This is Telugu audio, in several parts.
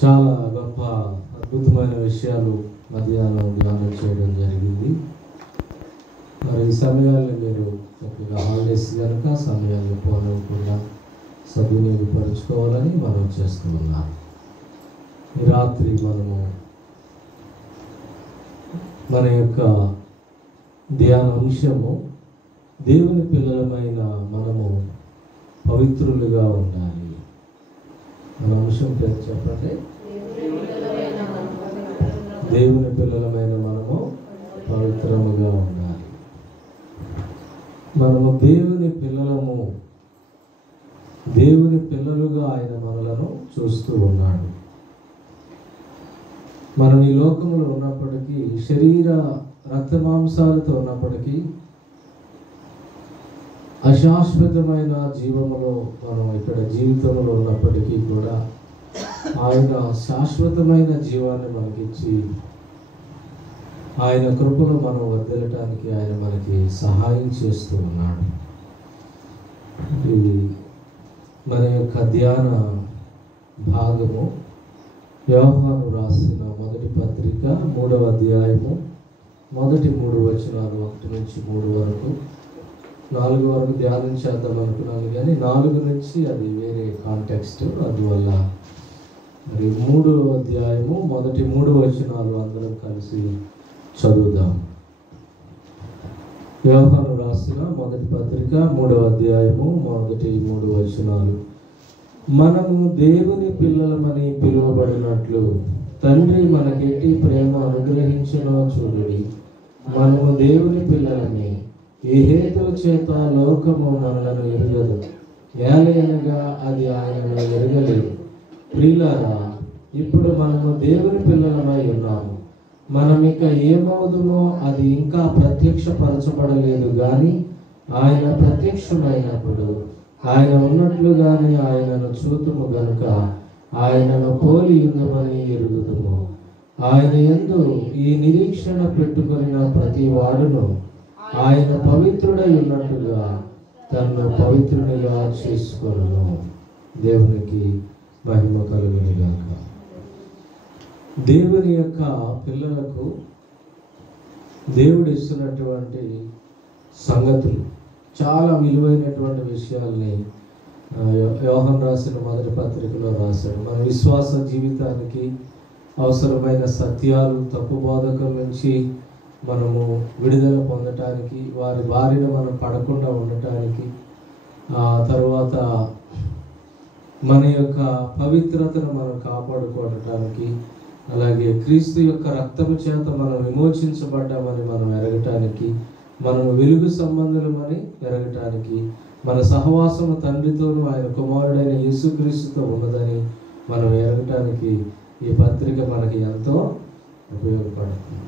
చాలా గొప్ప అద్భుతమైన విషయాలు మధ్యాహ్నం ధ్యానం చేయడం జరిగింది. మరి ఈ సమయాన్ని మీరు చక్కగా హాలిడేస్ కనుక సమయాన్ని పోనివ్వకుండా సద్వినియోగపరుచుకోవాలని మనం చేస్తూ ఉన్నాం. ఈ రాత్రి మనము మన యొక్క ధ్యాన అంశము దేవుని పిల్లలమైన మనము పవిత్రులుగా ఉండాలి. మన అంశం పేరు చెప్పండి. దేవుని పిల్లలమైన మనము పవిత్రముగా ఉండాలి. మనము దేవుని పిల్లలము, దేవుని పిల్లలుగా ఆయన మనలను చూస్తూ ఉన్నాడు. మనం ఈ లోకంలో ఉన్నప్పటికీ, శరీర రక్త మాంసాలతో ఉన్నప్పటికీ, అశాశ్వతమైన జీవములో మనం ఇక్కడ జీవితంలో ఉన్నప్పటికీ కూడా ఆయన శాశ్వతమైన జీవాన్ని మనకిచ్చి ఆయన కృపలో మనం వర్ధిల్లటానికి ఆయన మనకి సహాయం చేస్తూ ఉన్నాడు. ఇది మన యొక్క ధ్యాన భాగము యోహాను రాసిన మొదటి పత్రిక 3వ అధ్యాయము మొదటి 3 వచనాలు 1 నుంచి 3 వరకు. 4 వరకు ధ్యానం చేద్దాం అనుకున్నాను, కానీ 4 నుంచి అది వేరే కాంటెక్స్ట్. అందువల్ల మరి 3వ అధ్యాయము మొదటి 3 వచనాలు అందరం కలిసి చదువుదాం. యోహాను రాసిన మొదటి పత్రిక 3వ అధ్యాయము మొదటి 3 వచనాలు. మనము దేవుని పిల్లలమని పిలువబడినట్లు తండ్రి మనకెట్టి ప్రేమ అనుగ్రహించినో చూడుడి. మనము దేవుని పిల్లలని ఈ హేతు చేత లోకము మనలను ఎరుగదు, ఏలయనగా అది ఆయనను ఎరగలేదు. ప్రియులారా, ఇప్పుడు మనము దేవుని పిల్లలమై ఉన్నాము. మనం ఇక ఏమవుదుమో అది ఇంకా ప్రత్యక్షపరచబడలేదు, కానీ ఆయన ప్రత్యక్షమైనప్పుడు ఆయన ఉన్నట్లుగానే ఆయనను చూతుము గనుక ఆయనను పోలి ఉందమని ఎరుగుదుము. ఆయన యందు ఈ నిరీక్షణ పెట్టుకొనిన ప్రతి వాడును ఆయన పవిత్రుడై ఉన్నట్టుగా తనను పవిత్రునిగా చేసుకొనును. దేవునికి మహిమ కలుగును గాక. దేవుని యొక్క పిల్లలకు దేవుడు ఇస్తున్నటువంటి సంగతులు, చాలా విలువైనటువంటి విషయాల్ని యోహాను రాసిన మొదటి పత్రికలో రాశాడు. మన విశ్వాస జీవితానికి అవసరమైన సత్యాలు, తప్పు బోధకుల నుంచి మనము విడుదల పొందటానికి, వారి బారిన మనం పడకుండా ఉండటానికి, తర్వాత మన యొక్క పవిత్రతను మనం కాపాడుకోవటానికి, అలాగే క్రీస్తు యొక్క రక్తము చేత మనం విమోచించబడ్డామని మనం ఎరగటానికి, మనము వెలుగు సంబంధులమని ఎరగటానికి, మన సహవాసము తండ్రితోనూ ఆయన కుమారుడైన యేసుక్రీస్తుతో ఉన్నదని మనం ఎరగటానికి ఈ పత్రిక మనకి ఎంతో ఉపయోగపడుతుంది.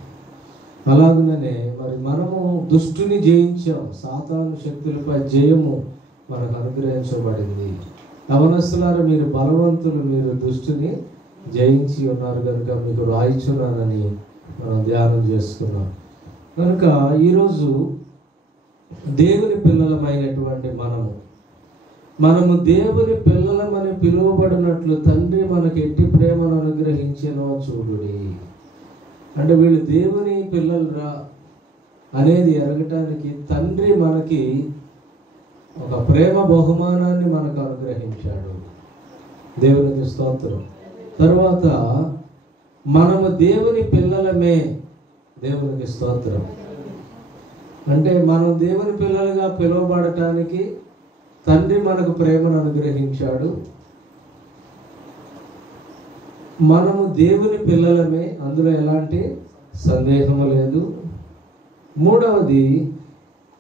అలాగనే మరి మనము దుష్టుని జయించాం. సాతాను శక్తులపై జయము మనకు అనుగ్రహించబడింది. యవనస్తులారా, మీరు బలవంతులు, మీరు దుష్టుని జయించి ఉన్నారు కనుక మీకు రాయిచున్నానని మనం ధ్యానం చేసుకున్నాం. కనుక ఈరోజు దేవుని పిల్లలమైనటువంటి మనము దేవుని పిల్లలమని పిలువబడినట్లు తండ్రి మనకి ఎట్టి ప్రేమను అనుగ్రహించినో చూడుడి. అంటే వీళ్ళు దేవుని పిల్లలురా అనేది ఎరగటానికి తండ్రి మనకి ఒక ప్రేమ బహుమానాన్ని మనకు అనుగ్రహించాడు. దేవునికి స్తోత్రం. తర్వాత మనము దేవుని పిల్లలమే. దేవునికి స్తోత్రం. అంటే మనం దేవుని పిల్లలుగా పిలువబడటానికి తండ్రి మనకు ప్రేమను అనుగ్రహించాడు. మనము దేవుని పిల్లలమే, అందులో ఎలాంటి సందేహము లేదు. మూడవది,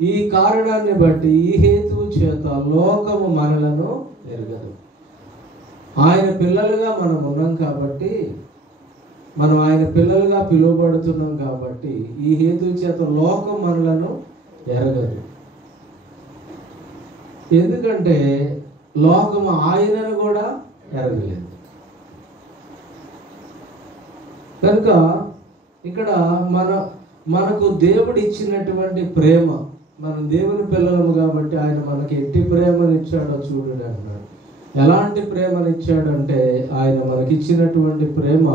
ఈ కారణాన్ని బట్టి, ఈ హేతువు చేత లోకము మనలను ఎరగదు. ఆయన పిల్లలుగా మనం ఉన్నాం కాబట్టి, మనం ఆయన పిల్లలుగా పిలువబడుతున్నాం కాబట్టి, ఈ హేతువు చేత లోకం మనలను ఎరగదు. ఎందుకంటే లోకము ఆయనను కూడా ఎరగలేదు. కనుక ఇక్కడ మనకు దేవుడు ఇచ్చినటువంటి ప్రేమ, మనం దేవుని పిల్లలము కాబట్టి ఆయన మనకి ఎట్టి ప్రేమను ఇచ్చాడో చూడండి అన్నాడు. ఎలాంటి ప్రేమనిచ్చాడంటే ఆయన మనకిచ్చినటువంటి ప్రేమ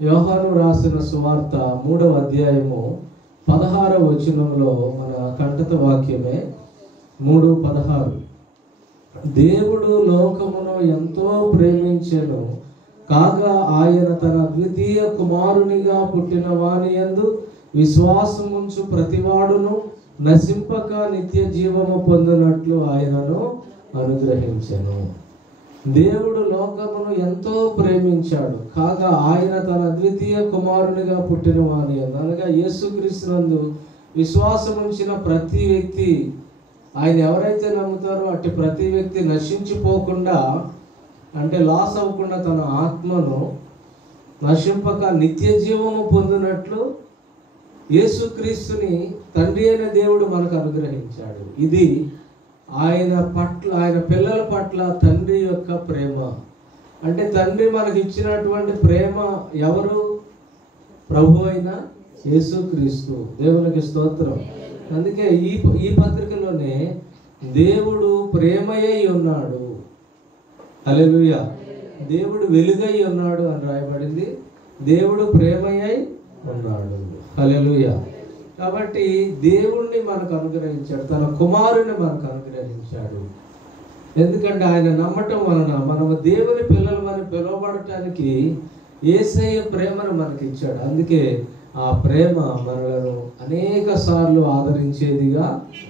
యోహాను రాసిన సువార్త 3వ అధ్యాయము 16వ వచనంలో మన కంఠత వాక్యమే 3:16. దేవుడు లోకమును ఎంతో ప్రేమించెను కాగా ఆయన తన ద్వితీయ కుమారునిగా పుట్టిన వాని యందు విశ్వాసముంచు ప్రతివాడును నశింపక నిత్య జీవము పొందినట్లు ఆయనను అనుగ్రహించెను. దేవుడు లోకమును ఎంతో ప్రేమించాడు కాగా ఆయన తన ద్వితీయ కుమారునిగా పుట్టిన వాని యందు, అనగా యేసుక్రీస్తునందు విశ్వాసం ఉంచిన ప్రతి వ్యక్తి, ఆయన ఎవరైతే నమ్ముతారో అట్టి ప్రతి వ్యక్తి నశించిపోకుండా, అంటే లాస్ అవ్వకుండా తన ఆత్మను నశింపక నిత్య జీవము పొందినట్లు యేసుక్రీస్తుని తండ్రి అయిన దేవుడు మనకు అనుగ్రహించాడు. ఇది ఆయన పిల్లల పట్ల తండ్రి యొక్క ప్రేమ. అంటే తండ్రి మనకి ఇచ్చినటువంటి ప్రేమ ఎవరు? ప్రభు అయిన యేసుక్రీస్తు. దేవునికి స్తోత్రం. అందుకే ఈ పత్రికలోనే దేవుడు ప్రేమయ్య ఉన్నాడు, హల్లెలూయా, దేవుడు వెలుగై ఉన్నాడు అని రాయబడింది. దేవుడు ప్రేమయ్య ఉన్నాడు, హల్లెలూయా. కాబట్టి దేవుణ్ణి మనకు అనుగ్రహించాడు, తన కుమారుని మనకు అనుగ్రహించాడు. ఎందుకంటే ఆయన నమ్మటం వలన మనము దేవుని పిల్లలమని పిలువబడటానికి యేసయ్య ప్రేమను మనకి ఇచ్చాడు. అందుకే ఆ ప్రేమ మనలను అనేక సార్లు ఆదరించేదిగా ఉంది.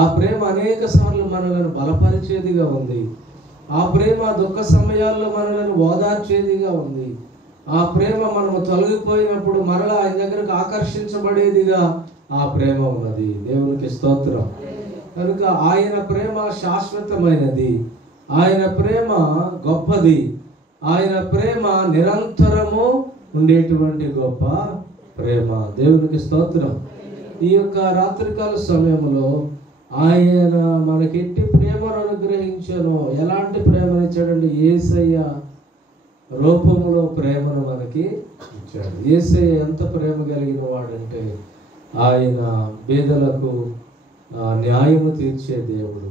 ఆ ప్రేమ అనేక సార్లు మనలను బలపరిచేదిగా ఉంది. ఆ ప్రేమ దుఃఖ సమయాల్లో మనలను ఓదార్చేదిగా ఉంది. ఆ ప్రేమ మనము తొలగిపోయినప్పుడు మరలా ఆయన దగ్గరకు ఆకర్షించబడేదిగా ఆ ప్రేమ ఉన్నది. దేవునికి స్తోత్రం. కనుక ఆయన ప్రేమ శాశ్వతమైనది, ఆయన ప్రేమ గొప్పది, ఆయన ప్రేమ నిరంతరము ఉండేటువంటి గొప్ప ప్రేమ. దేవునికి స్తోత్రం. ఈ యొక్క రాత్రికాల సమయంలో ఆయన మనకెట్టి ప్రేమను అనుగ్రహించాను. ఎలాంటి ప్రేమను ఇచ్చాడంటే యేసయ్య రూపంలో ప్రేమను మనకి ఇచ్చాడు. యేసయ్య ఎంత ప్రేమ కలిగిన వాడంటే ఆయన పేదలకు న్యాయము తీర్చే దేవుడు,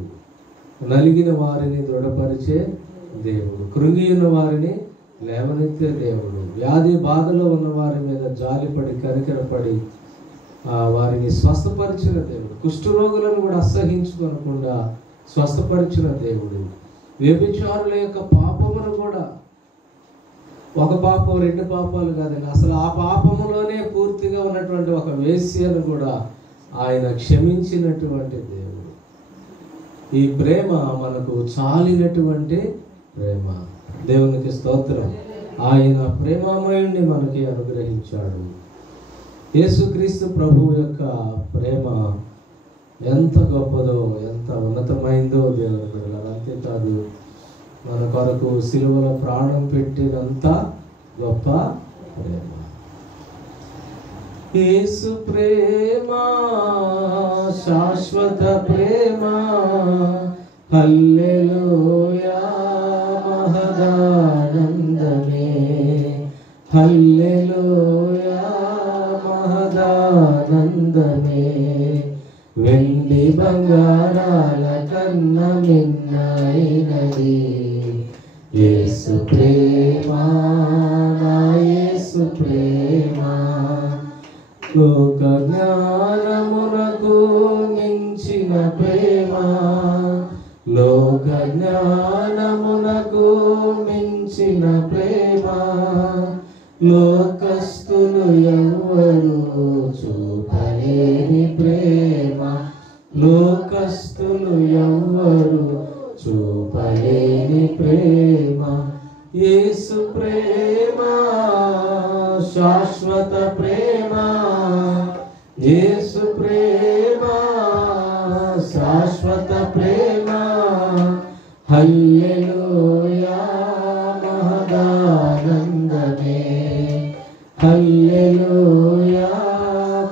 నలిగిన వారిని దృఢపరిచే దేవుడు, కృంగి ఉన్న వారిని లేవనెత్తే దేవుడు, వ్యాధి బాధలో ఉన్న వారి మీద జాలిపడి కనికరపడి వారిని స్వస్థపరిచిన దేవుడు, కుష్ఠరోగులను కూడా అసహించుకోనకుండా స్వస్థపరిచిన దేవుడు, వ్యభిచారుల యొక్క పాపమును కూడా, ఒక పాపం 2 పాపాలు కాదండి, అసలు ఆ పాపములోనే పూర్తిగా ఉన్నటువంటి ఒక వేశ్యను కూడా ఆయన క్షమించినటువంటి దేవుడు. ఈ ప్రేమ మనకు చాలినటువంటి ప్రేమ. దేవునికి స్తోత్రం. ఆయన ప్రేమమయుణ్ణి మనకి అనుగ్రహించాడు. యేసుక్రీస్తు ప్రభువు యొక్క ప్రేమ ఎంత గొప్పదో, ఎంత ఉన్నతమైందో దేవుని బిడ్డలారా. అంతేకాదు, మన కొరకు సిలువలో ప్రాణం పెట్టినంత గొప్ప ప్రేమ. యేసు ప్రేమ శాశ్వత ప్రేమ, హల్లెలూయా మహదానందమే, హల్లెలూయా మహదానందమే, వెండి బంగారాల కన్న మిన్నైనది యేసు ప్రేమ, నా యేసు ప్రేమ. లోక జ్ఞానమునకు మించిన ప్రేమ, లోక జ్ఞానమునకు మించిన ప్రేమ, లోకస్తులు ఎవ్వరు చూపలేని ప్రేమ, లోకస్తులు ఎవ్వరు చూపలేని ప్రేమ. యేసు ప్రేమ శాశ్వత ప్రేమ, యేసు ప్రేమ శాశ్వత ప్రేమ, హల్లెలూయా మహదానందమే, హల్లెలూయా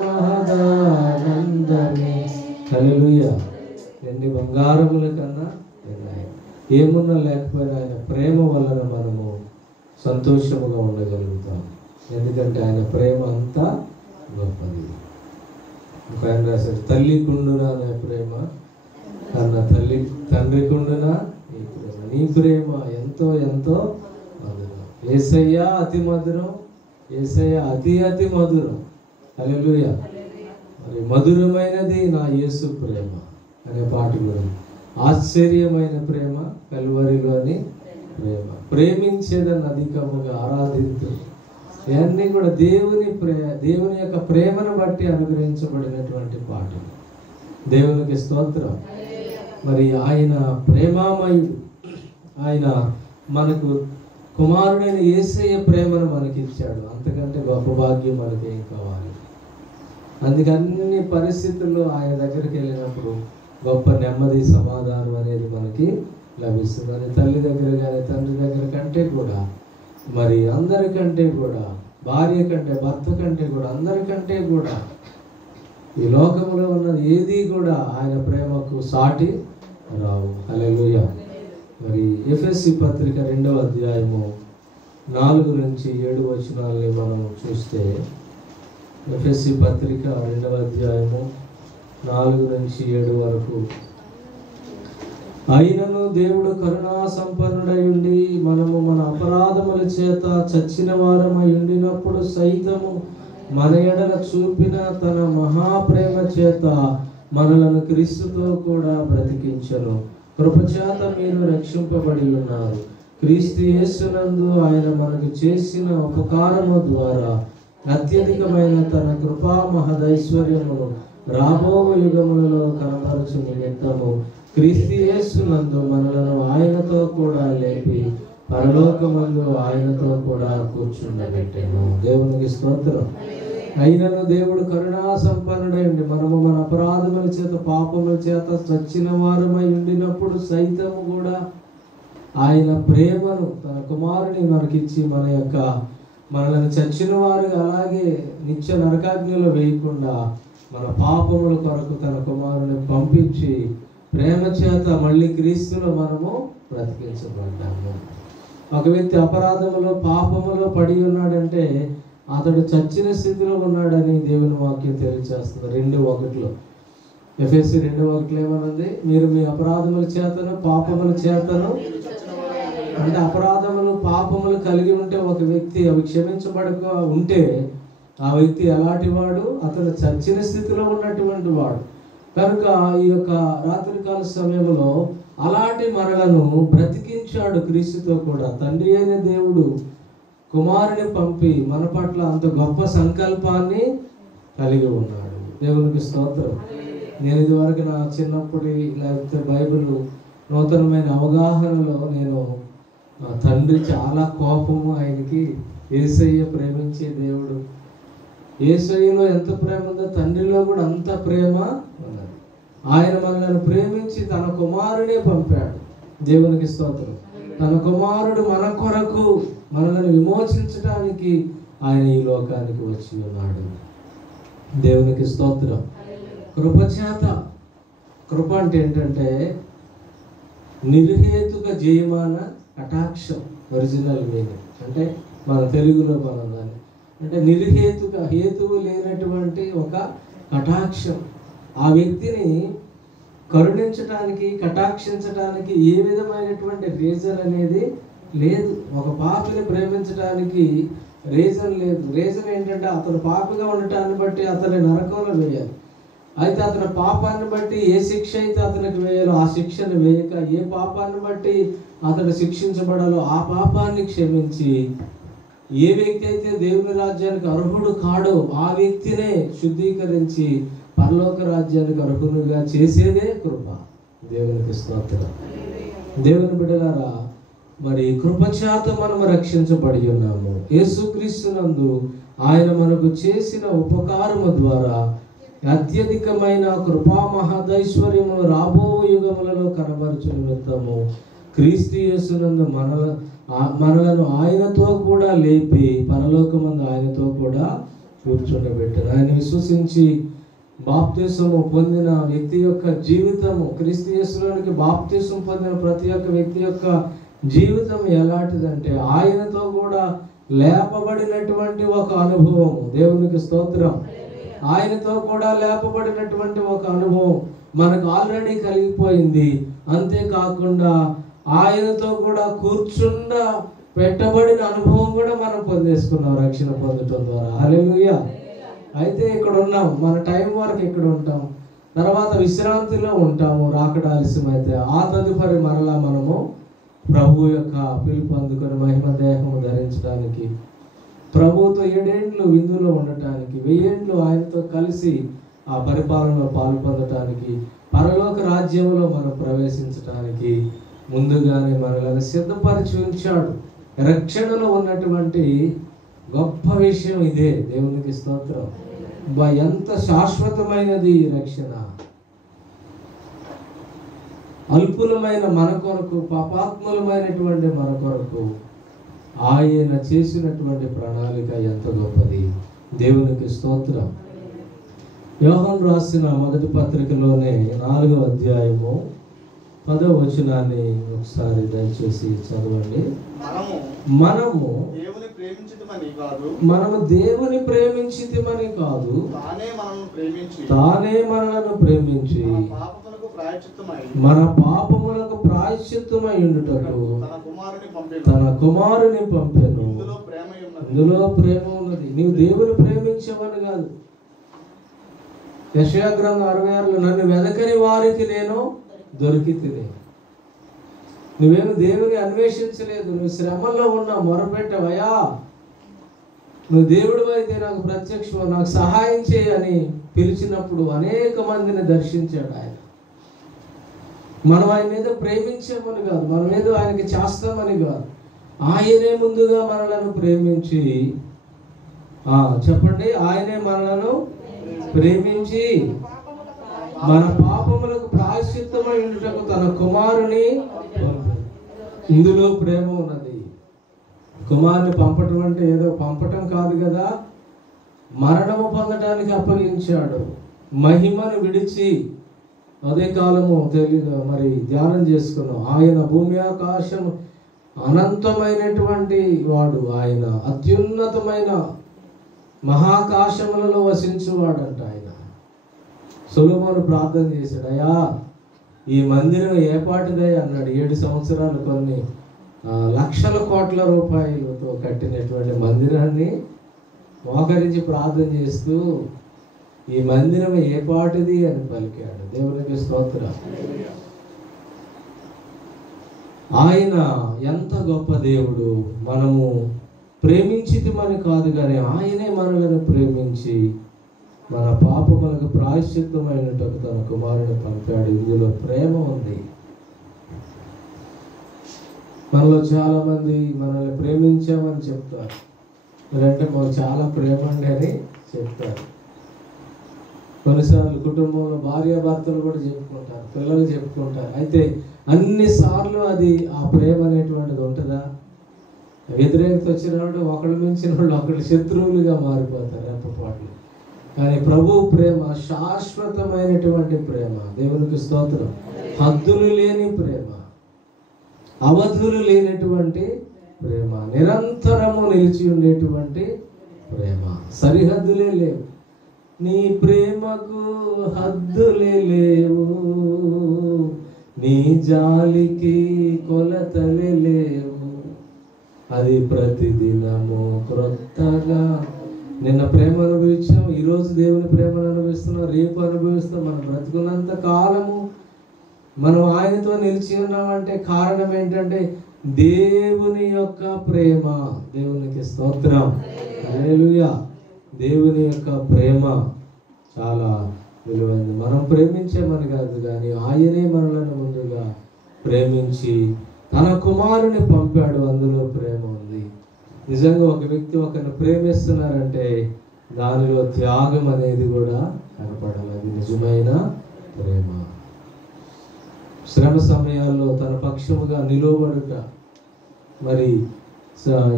మహదానందమే. హల్లెలూయా. వెండి బంగారముల కన్నా ఏమున్నా లేకపోయినా ఆయన ప్రేమ వలన మనము సంతోషముగా ఉండగలుగుతాం. ఎందుకంటే ఆయన ప్రేమ అంతా గొప్పది. ఒక ఆయన రాశాడు, తల్లి కుండునా అనే ప్రేమ కన్నా తండ్రి కుండునా ఈ ప్రేమ. నీ ప్రేమ ఎంతో ఎంతో మధురం. యేసయ్య అతి మధురం, యేసయ్య అతి అతి మధురం. హల్లెలూయా. మరి మధురమైనది నా యేసు ప్రేమ అనే పాటలో ఆశ్చర్యమైన ప్రేమ కల్వరిలోని ప్రేమ, ప్రేమించేదని అధికముగా ఆరాధించు. ఇవన్నీ కూడా దేవుని యొక్క ప్రేమను బట్టి అనుగ్రహించబడినటువంటి పాటలు. దేవునికి స్తోత్రం. మరి ఆయన ప్రేమామయుడు. ఆయన మనకు కుమారుడైన యేసయ్య ప్రేమను మనకి ఇచ్చాడు. అంతకంటే గొప్ప భాగ్యం మనకి ఏం కావాలి? అందుకే అన్ని పరిస్థితుల్లో ఆయన దగ్గరికి వెళ్ళినప్పుడు గొప్ప నెమ్మది, సమాధానం అనేది మనకి లభిస్తుంది. అది తల్లి దగ్గర కానీ తండ్రి దగ్గర కంటే కూడా, మరి అందరికంటే కూడా, భార్య కంటే, భర్త కంటే కూడా, అందరికంటే కూడా ఈ లోకంలో ఉన్నది ఏది కూడా ఆయన ప్రేమకు సాటి రావు. హల్లెలూయా. మరి ఎఫెసీ పత్రిక 2వ అధ్యాయము 4 నుంచి 7 వచనాలని మనం చూస్తే, ఎఫెసీ పత్రిక 2వ అధ్యాయము 4 నుంచి 7 వరకు, అయినను దేవుడు కరుణా సంపన్నుడై ఉండి మనము మన అపరాధముల చేత చచ్చిన వారమై ఉండినప్పుడు సైతము మన ఎడల చూపిన తన మహాప్రేమ చేత మనలను క్రీస్తుతో కూడా బ్రతికించెను. కృపచేత మీరు రక్షింపబడి ఉన్నారు. క్రీస్తు యేసునందు ఆయన మనకు చేసిన ఉపకారము ద్వారా అత్యధికమైన తన కృపా మహదైశ్వర్యమును రాబో యుగములలో కనపరచు నిమిత్తము క్రీస్తు యేసునందు మనలను ఆయనతో కూడా లేపి పరలోకమందు ఆయనతో కూడా కూర్చుండబెట్టెను. దేవునికి స్తోత్రం. అయినను దేవుడు కరుణా సంపన్నుడై ఉండి మనము మన అపరాధముల చేత, పాపముల చేత చచ్చిన వారమై ఉండినప్పుడు సైతము కూడా ఆయన ప్రేమను తన కుమారుని మనకిచ్చి మనల్ని చచ్చిన వారు అలాగే నిత్య నరకాగ్నిలో వేయకుండా మన పాపముల కొరకు తన కుమారుని పంపించి ప్రేమ చేత మళ్ళీ క్రీస్తులో మనము బ్రతికించబడ్డాము. ఒక వ్యక్తి అపరాధములో, పాపములో పడి ఉన్నాడంటే అతడు చచ్చిన స్థితిలో ఉన్నాడని దేవుని వాక్యం తెలియజేస్తుంది. 2:1 ఎఫెసీ 2:1 ఏమనుంది? మీరు మీ అపరాధముల చేతను, పాపముల చేతను, అంటే అపరాధములు, పాపములు కలిగి ఉంటే ఒక వ్యక్తి అవి క్షమించబడక ఉంటే ఆ వ్యక్తి ఎలాంటి వాడు? అతను చచ్చిన స్థితిలో ఉన్నటువంటి వాడు. కనుక ఈ యొక్క రాత్రికాల సమయంలో అలాంటి మనలను బ్రతికించాడు క్రీస్తుతో కూడా. తండ్రి అయిన దేవుడు కుమారుని పంపి మన పట్ల అంత గొప్ప సంకల్పాన్ని కలిగి ఉన్నాడు. దేవునికి స్తోత్రం. నేను ఇదివరకు నా చిన్నప్పటి లేకపోతే బైబిల్ నూతనమైన అవగాహనలో నేను తండ్రి చాలా కోపము ఆయనకి, యేసయ్య ప్రేమించే దేవుడు, యేసయ్యలో ఎంత ప్రేమ ఉందో తండ్రిలో కూడా అంత ప్రేమ ఉన్నది. ఆయన మనల్ని ప్రేమించి తన కుమారుడే పంపాడు. దేవునికి స్తోత్రం. తన కుమారుడు మన కొరకు మనల్ని విమోచించడానికి ఆయన ఈ లోకానికి వచ్చి ఉన్నాడు. దేవునికి స్తోత్రం. కృపచేత, కృప అంటే ఏంటంటే నిర్హేతుక జయమాన కటాక్షం. ఒరిజినల్ మీనింగ్ అంటే మన తెలుగులో మనం దాన్ని అంటే నిర్హేతుక, హేతువు లేనటువంటి ఒక కటాక్షం. ఆ వ్యక్తిని కరుణించడానికి, కటాక్షించడానికి ఏ విధమైనటువంటి రీజన్ అనేది లేదు. ఒక పాపిని ప్రేమించడానికి రీజన్ లేదు. రీజన్ ఏంటంటే అతను పాపిగా ఉండటాన్ని బట్టి అతని నరకంలో వేయాలి. అయితే అతని పాపాన్ని బట్టి ఏ శిక్ష అయితే అతనికి వేయాలో ఆ శిక్షను వేయక, ఏ పాపాన్ని బట్టి అతను శిక్షించబడాలో ఆ పాపాన్ని క్షమించి, ఏ వ్యక్తి అయితే దేవుని రాజ్యానికి అర్హుడు కాడో ఆ వ్యక్తినే శుద్ధీకరించి పరలోక రాజ్యానికి అర్హునిగా చేసేదే కృప. దేవునికి స్తోత్రం. దేవుని బిడ్డలారా, మరి కృపచేత మనము రక్షించబడి ఉన్నాము. యేసుక్రీస్తునందు ఆయన మనకు చేసిన ఉపకారము ద్వారా అత్యధికమైన కృపా మహదైశ్వర్యము రాబో యుగములలో కనబరచు నిమిత్తము క్రీస్తు యేసునందు మనలను ఆయనతో కూడా లేపి పరలోకమందు ఆయనతో కూడా కూర్చుండబెట్టారు. ఆయన విశ్వసించి బాప్తిసము పొందిన వ్యక్తి యొక్క జీవితము, క్రీస్తు యేసులోనికి బాప్తిసం పొందిన ప్రతి ఒక్క వ్యక్తి యొక్క జీవితం ఎలాంటిదంటే ఆయనతో కూడా లేపబడినటువంటి ఒక అనుభవం. దేవునికి స్తోత్రం. ఆయనతో కూడా లేపబడినటువంటి ఒక అనుభవం మనకు ఆల్రెడీ కలిగిపోయింది. అంతేకాకుండా ఆయనతో కూడా కూర్చుండ పెట్టబడిన అనుభవం కూడా మనం పొందేసుకున్నాం రక్షణ పొందటం ద్వారా. హల్లెలూయా. అయితే ఇక్కడ ఉన్నాం, మన టైం వరకు ఇక్కడ ఉంటాం, తర్వాత విశ్రాంతిలో ఉంటాము రాకడ ఆలస్యమైతే. ఆ తదుపరి మరలా మనము ప్రభు యొక్క పిలుపు అందుకొని మహిమ దేహము ధరించడానికి, ప్రభువుతో 7 ఏండ్లు విందులో ఉండటానికి, 1000 ఏండ్లు ఆయనతో కలిసి ఆ పరిపాలనలో పాలు పొందటానికి, పరలోక రాజ్యంలో మనం ప్రవేశించడానికి ముందుగానే మనల్ని సిద్ధపరిచి ఉంచాడు. రక్షణలో ఉన్నటువంటి గొప్ప విషయం ఇదే. దేవునికి స్తోత్రం. ఎంత శాశ్వతమైనది ఈ రక్షణ. అల్పులమైన మన కొరకు, పాపాత్ములమైనటువంటి మన కొరకు ఆయన చేసినటువంటి ప్రణాళిక ఎంత గొప్పది. దేవునికి స్తోత్రం. యోహాను రాసిన మొదటి పత్రికలోనే 4వ అధ్యాయము 10వ వచనాన్ని ఒకసారి దయచేసి చదవండి. మనము దేవుని ప్రేమించితిమని కాదు, తానే మనలను ప్రేమించి మన పాపములకు ప్రాయశ్చిత్తమై ఉండుటకు తన కుమారుని పంపెను. ఇందులో ప్రేమ ఉన్నది. నీవు దేవుని ప్రేమించవని కాదు. యెషయా గ్రంథం 66లో నన్ను వెదకని వారికి నేను దొరికితిని. నువ్వేమి దేవుని అన్వేషించలేదు, నువ్వు శ్రమల్లో ఉన్నా మొరపెట్టవయ్యా, నువ్వు దేవుడు అయితే నాకు ప్రత్యక్షం, నాకు సహాయం చేయని పిలిచినప్పుడు అనేక మందిని దర్శించాడు ఆయన. మనం ఆయన ఏదో ప్రేమించామని కాదు, మనం ఏదో ఆయనకి చేస్తామని కాదు, ఆయనే ముందుగా మనలను ప్రేమించి, చెప్పండి, ఆయనే మనలను ప్రేమించి మన పాపములకు ప్రాయశ్చిత్తమై ఉండుటకు తన కుమారుని. ఇందులో ప్రేమ ఉన్నది. కుమారుని పంపటం అంటే ఏదో పంపటం కాదు కదా, మరణము పొందడానికి అప్పగించాడు. మహిమను విడిచి అదే కాలము మరి ధ్యానం చేసుకున్నాం. ఆయన భూమి ఆకాశం అనంతమైనటువంటి వాడు, ఆయన అత్యున్నతమైన మహాకాశములలో వసించువాడంట. ఆయన సొలొమోను ప్రార్థన చేశాడు, అయ్యా ఈ మందిరం ఏపాటిదే అన్నాడు. 7 సంవత్సరాలు కొన్ని లక్షల కోట్ల రూపాయలతో కట్టినటువంటి మందిరాన్ని మోకరించి ప్రార్థన చేస్తూ ఈ మందిరం ఏపాటిది అని పలికాడు. దేవునికి స్తోత్రం. ఆయన ఎంత గొప్ప దేవుడు. మనము ప్రేమించితిమని కాదు కానీ ఆయనే మనలను ప్రేమించి మన పాపములకు ప్రాయశ్చిత్తమైనట్టుకు తన కుమారుని పంపాడు. ఇందులో ప్రేమ ఉంది. మనలో చాలా మంది మనల్ని ప్రేమించామని చెప్తారు, లేదంటే మాకు చాలా ప్రేమ అండి అని చెప్తారు. కొన్నిసార్లు కుటుంబంలో భార్యాభర్తలు కూడా చెప్పుకుంటారు, పిల్లలు చెప్పుకుంటారు. అయితే అన్నిసార్లు అది ఆ ప్రేమ అనేటువంటిది ఉంటుందా? వ్యతిరేకత వచ్చినప్పుడు ఒకళ్ళు మించిన వాళ్ళు ఒకళ్ళు శత్రువులుగా మారిపోతారు రెప్పపాట్లు. కానీ ప్రభు ప్రేమ శాశ్వతమైనటువంటి ప్రేమ. దేవునికి స్తోత్రం. హద్దులు లేని ప్రేమ, అవధులు లేనటువంటి ప్రేమ, నిరంతరము నిలిచి ఉండేటువంటి ప్రేమ. సరిహద్దులే లేవు. నీ ప్రేమకు హద్దులే లేవు, నీ జాలికి కొలతలే లేవు. అది ప్రతిదినము క్రొత్తగా. నిన్న ప్రేమ అనుభవించాం, ఈరోజు దేవుని ప్రేమను అనుభవిస్తున్నాం, రేపు అనుభవిస్తాం. మనం బ్రతుకున్నంత కాలము మనం ఆయనతో నిలిచి ఉన్నామంటే కారణం ఏంటంటే దేవుని యొక్క ప్రేమ. దేవునికి స్తోత్రం. హల్లెలూయా. దేవుని యొక్క ప్రేమ చాలా విలువైంది. మనం ప్రేమించామని కాదు కానీ ఆయనే మనలను ముందుగా ప్రేమించి తన కుమారుని పంపాడు. అందులో ప్రేమ ఉంది. నిజంగా ఒక వ్యక్తి ఒకరిని ప్రేమిస్తున్నారంటే దానిలో త్యాగం అనేది కూడా కనపడాలి. అది నిజమైన ప్రేమ. శ్రమ సమయాల్లో తన పక్షముగా నిలువబడుట, మరి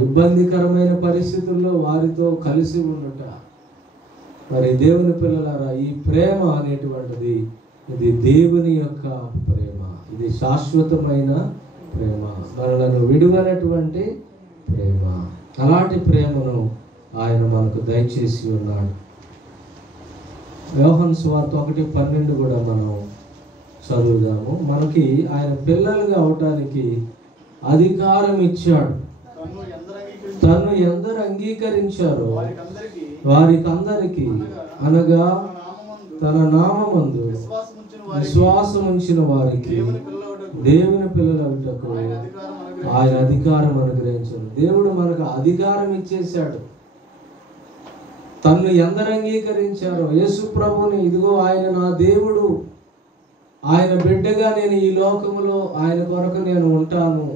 ఇబ్బందికరమైన పరిస్థితుల్లో వారితో కలిసి ఉండుట. మరి దేవుని పిల్లలారా, ఈ ప్రేమ అనేటువంటిది ఇది దేవుని యొక్క ప్రేమ. ఇది శాశ్వతమైన ప్రేమ, మనలను విడువనటువంటి ప్రేమ. అలాంటి ప్రేమను ఆయన మనకు దయచేసి ఉన్నాడు. యోహాను సువార్త 1:12 కూడా మనం చదువుదాము. మనకి ఆయన పిల్లలుగా అవటానికి అధికారం ఇచ్చాడు. తను ఎందరు అంగీకరించారో వారికందరికి అనగా తన నామమందు విశ్వాసముంచిన వారికి దేవుని పిల్లలగుటకు ఆయన అధికారం అనుగ్రహించాడు. దేవుడు మనకు అధికారం ఇచ్చేశాడు. తను ఎందరు అంగీకరించారో యేసు ప్రభుని, ఇదిగో ఆయన నా దేవుడు, ఆయన బిడ్డగా నేను ఈ లోకములో ఆయన కొరకు నేను ఉంటాను,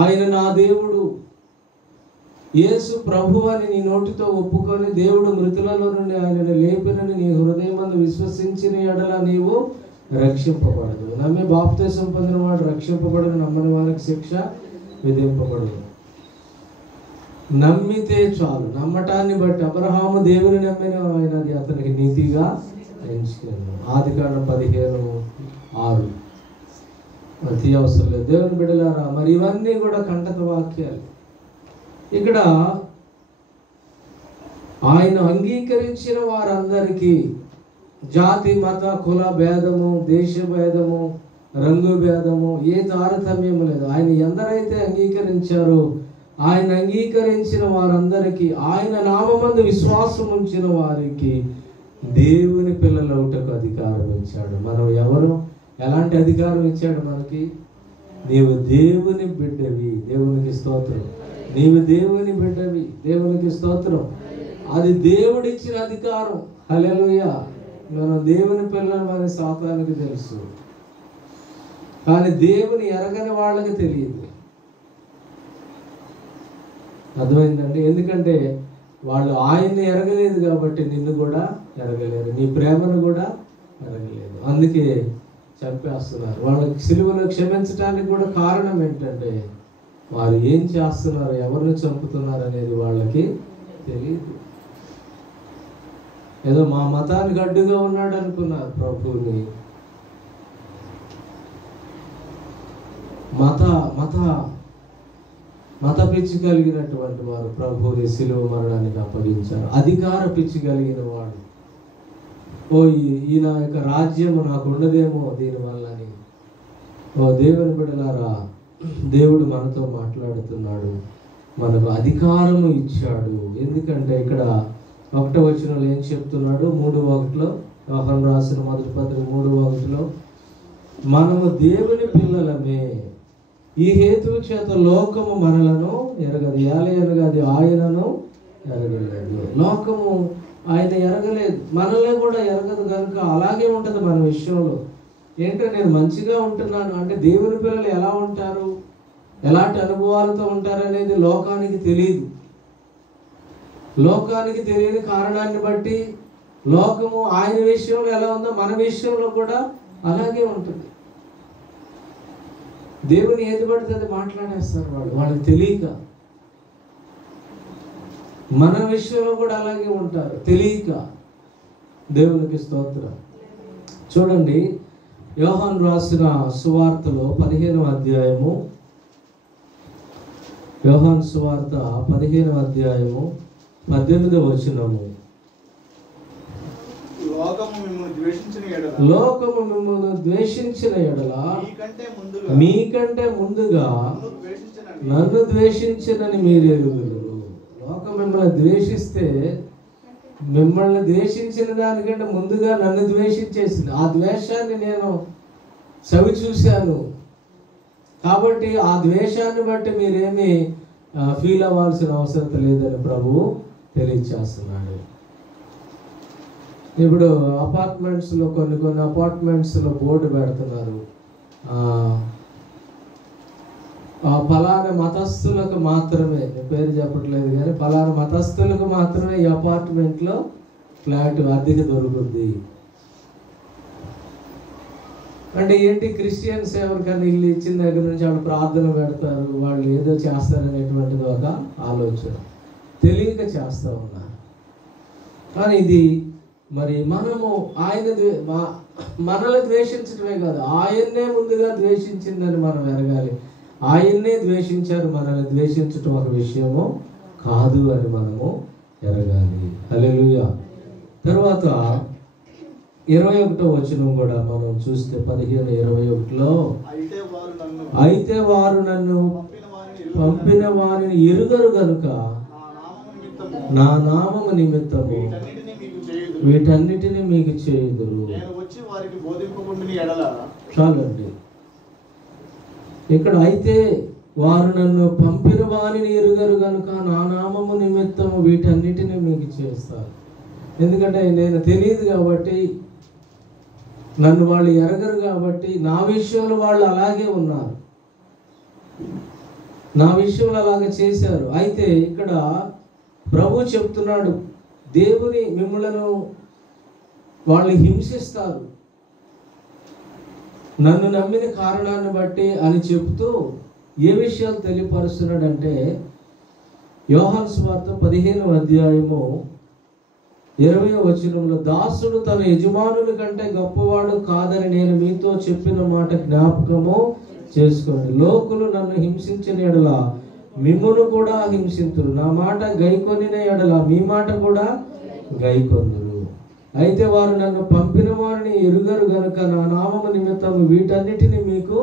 ఆయన నా దేవుడు, యేసు ప్రభు అని నీ నోటితో ఒప్పుకొని దేవుడు మృతులలో నుండి ఆయనను లేపినని నీ హృదయమందు విశ్వసించిన ఎడల నీవు రక్షింపబడదు. నమ్మి బాప్తిసం పొందిన వాడు రక్షింపబడను, నమ్మని వారికి శిక్ష విధింపబడదు. నమ్మితే చాలు. నమ్మటాన్ని బట్టి అబ్రహాము దేవుని నమ్మిన ఆయన అది అతనికి నీతిగా ఎంచుకున్నాడు. ఆదికాండం 15:6. అతి అవసరం లేదు. దేవుని బిడ్డలారా, మరి ఇవన్నీ కూడా కంటత వాక్యాలు. ఇక్కడ ఆయన అంగీకరించిన వారందరికీ జాతి మత కుల భేదము, దేశ భేదము, రంగు భేదము, ఏ తారతమ్యము లేదు. ఆయన ఎందరైతే అంగీకరించారో ఆయన అంగీకరించిన వారందరికీ, ఆయన నామమందు విశ్వాసం ఉంచిన వారికి దేవుని పిల్లలవుటకు అధికారం ఇచ్చాడు. మనం ఎవరు? ఎలాంటి అధికారం ఇచ్చాడు మనకి? నీవు దేవుని బిడ్డవి, దేవునికి స్తోత్రం. నీవు దేవుని బిడ్డవి, దేవునికి స్తోత్రం. అది దేవుడిచ్చిన అధికారం. హల్లెలూయా. మనం దేవుని పిల్లలమని సాతానుకి తెలుసు, కానీ దేవుని ఎరగని వాళ్ళకి తెలియదు. అర్థమైందండి? ఎందుకంటే వాళ్ళు ఆయన్ని ఎరగలేదు కాబట్టి నిన్ను కూడా ఎరగలేరు, నీ ప్రేమను కూడా ఎరగలేదు. అందుకే చంపేస్తున్నారు. వాళ్ళకి సిలువలో క్షమించడానికి కూడా కారణం ఏంటంటే వారు ఏం చేస్తున్నారు, ఎవరిని చంపుతున్నారు అనేది వాళ్ళకి తెలియదు. ఏదో మా మతానికి అడ్డుగా ఉన్నాడు అనుకున్నారు ప్రభువుని. మత పిచ్చి కలిగినటువంటి వారు ప్రభువుని సిలువ మరణానికి అప్పగించారు. అధికార పిచ్చి కలిగిన వాడు, ఓ ఈయన యొక్క రాజ్యము నాకు ఉండదేమో దీనివల్లని. ఓ దేవుని బిడ్డలారా, దేవుడు మనతో మాట్లాడుతున్నాడు, మనకు అధికారము ఇచ్చాడు. ఎందుకంటే ఇక్కడ 1వ వచనంలో ఏం చెప్తున్నాడు? 3:1 యోహాను రాసిన మొదటి పత్రిక 3:1 మనము దేవుని పిల్లలమే, ఈ హేతువు చేత లోకము మనలను ఎరగదు, ఏలయనగా అది ఆయనను ఎరగలేదు. లోకము ఆయన ఎరగలేదు, మనల్ని కూడా ఎరగదు కనుక అలాగే ఉంటుంది మన విషయంలో. ఏంటంటే నేను మంచిగా ఉంటున్నాను అంటే దేవుని పిల్లలు ఎలా ఉంటారు, ఎలాంటి అనుభవాలతో ఉంటారు అనేది లోకానికి తెలియదు. లోకానికి తెలియని కారణాన్ని బట్టి లోకము ఆయన విషయంలో ఎలా ఉందో మన విషయంలో కూడా అలాగే ఉంటుంది. దేవుని ఏది పడితే అది మాట్లాడేస్తారు వాళ్ళకి తెలియక. మన విషయంలో కూడా అలాగే ఉంటారు తెలియక. దేవునికి స్తోత్రం. చూడండి, యోహాను రాసిన సువార్తలో 15వ అధ్యాయము, యోహాను సువార్త 15వ అధ్యాయము 18వ వచనము. లోకము మిమ్మల్ని ద్వేషించిన ఎడల మీకంటే ముందుగా నన్ను ద్వేషించనని మీరు ఎరుగుదురు. లోకం మిమ్మల్ని ద్వేషిస్తే, మిమ్మల్ని ద్వేషించిన దానికంటే ముందుగా నన్ను ద్వేషించేసింది. ఆ ద్వేషాన్ని నేను చవి చూశాను కాబట్టి ఆ ద్వేషాన్ని బట్టి మీరేమీ ఫీల్ అవ్వాల్సిన అవసరం లేదని ప్రభువు తెలియచేస్తున్నాడు. ఇప్పుడు అపార్ట్మెంట్స్లో కొన్ని అపార్ట్మెంట్స్లో బోర్డు పెడుతున్నారు, ఫలానా మతస్థులకు మాత్రమే, పేరు చెప్పట్లేదు కానీ ఫలానా మతస్థులకు మాత్రమే ఈ అపార్ట్మెంట్లో ఫ్లాట్ అద్దెకి దొరుకుద్ది అంటే ఏంటి? క్రిస్టియన్స్ ఎవరికైనా ఇల్లు ఇచ్చిన దగ్గర నుంచి వాళ్ళు ప్రార్థన పెడతారు, వాళ్ళు ఏదో చేస్తారనేటువంటిది ఒక ఆలోచన, తెలియక చేస్తూ ఉన్నారు. కానీ ఇది మరి మనము మనల్ని ద్వేషించడమే కాదు, ఆయన్నే ముందుగా ద్వేషించిందని మనం ఎరగాలి. ఆయన్నే ద్వేషించారు, మనల్ని ద్వేషించడం ఒక విషయము కాదు అని మనము ఎరగాలి. హల్లెలూయా. తర్వాత 21వ వచనం కూడా మనం చూస్తే 15:21లో, అయితే వారు నన్ను పంపిన వారిని ఎరుగరు గనుక నా నామము నిమిత్తము వీటన్నిటిని మీకు చేయుదురు. చాలండి. ఇక్కడ అయితే వారు నన్ను పంపిన వారిని ఎరుగరు గనుక నా నామము నిమిత్తము వీటన్నిటిని మీకు చేస్తారు. ఎందుకంటే నేను తెలియదు కాబట్టి, నన్ను వాళ్ళు ఎరగరు కాబట్టి, నా విషయంలో వాళ్ళు అలాగే ఉన్నారు, నా విషయంలో అలాగే చేశారు. అయితే ఇక్కడ ప్రభు చెప్తున్నాడు, దేవుని మిమ్ములను వాళ్ళు హింసిస్తారు నన్ను నమ్మిన కారణాన్ని బట్టి అని చెప్తూ ఏ విషయాలు తెలియపరుస్తున్నాడంటే, యోహాను సువార్త 15వ అధ్యాయము 20వ వచనంలో, దాసుడు తన యజమానుని కంటే గొప్పవాడు కాదని నేను మీతో చెప్పిన మాట జ్ఞాపకము చేసుకోండి. లోకులు నన్ను హింసించిన ఎడల మిమ్మును కూడా హింసింతురు, నా మాట గైకొనిన ఎడల మీ మాట కూడా గైకొందురు. అయితే వారు నన్ను పంపిన వారిని ఎరుగరు గనుక నా నామము నిమిత్తము వీటన్నిటిని మీకు